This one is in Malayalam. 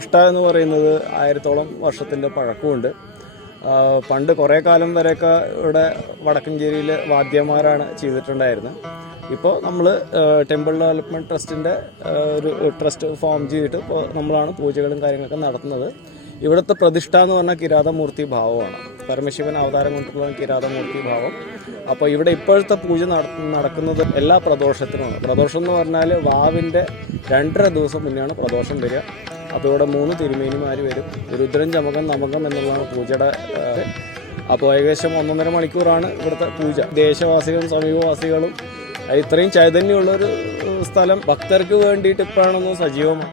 ഇഷ്ട എന്ന് പറയുന്നത് 1000-ഓളം വർഷത്തിൻ്റെ പഴക്കമുണ്ട്. പണ്ട് കുറേ കാലം വരെയൊക്കെ ഇവിടെ വടക്കഞ്ചേരിയിൽ വാദ്യന്മാരാണ് ചെയ്തിട്ടുണ്ടായിരുന്നത്. ഇപ്പോൾ നമ്മൾ ടെമ്പിൾ ഡെവലപ്മെൻറ്റ് ട്രസ്റ്റിൻ്റെ ഒരു ട്രസ്റ്റ് ഫോം ചെയ്തിട്ട് ഇപ്പോൾ നമ്മളാണ് പൂജകളും കാര്യങ്ങളൊക്കെ നടത്തുന്നത്. ഇവിടുത്തെ പ്രതിഷ്ഠ എന്ന് പറഞ്ഞാൽ കിരാതമൂർത്തി ഭാവമാണ്. പരമശിവൻ അവതാരം കൊണ്ടുള്ള കിരാതമൂർത്തി ഭാവം. അപ്പോൾ ഇവിടെ ഇപ്പോഴത്തെ പൂജ നടക്കുന്നത് എല്ലാ പ്രദോഷത്തിനുമാണ്. പ്രദോഷം എന്ന് പറഞ്ഞാൽ വാവിൻ്റെ 2.5 ദിവസം മുന്നെയാണ് പ്രദോഷം വരിക. അപ്പോൾ ഇവിടെ 3 തിരുമേനിമാർ വരും. രുദ്രൻ ചമകം നമകം എന്നുള്ളതാണ് പൂജയുടെ. അപ്പോൾ ഏകദേശം 1.5 മണിക്കൂറാണ് ഇവിടുത്തെ പൂജ. ദേശവാസികളും സമീപവാസികളും ഇത്രയും ചൈതന്യമുള്ളൊരു സ്ഥലം ഭക്തർക്ക് വേണ്ടിയിട്ട് ഇപ്പോഴാണൊന്ന് സജീവമാണ്.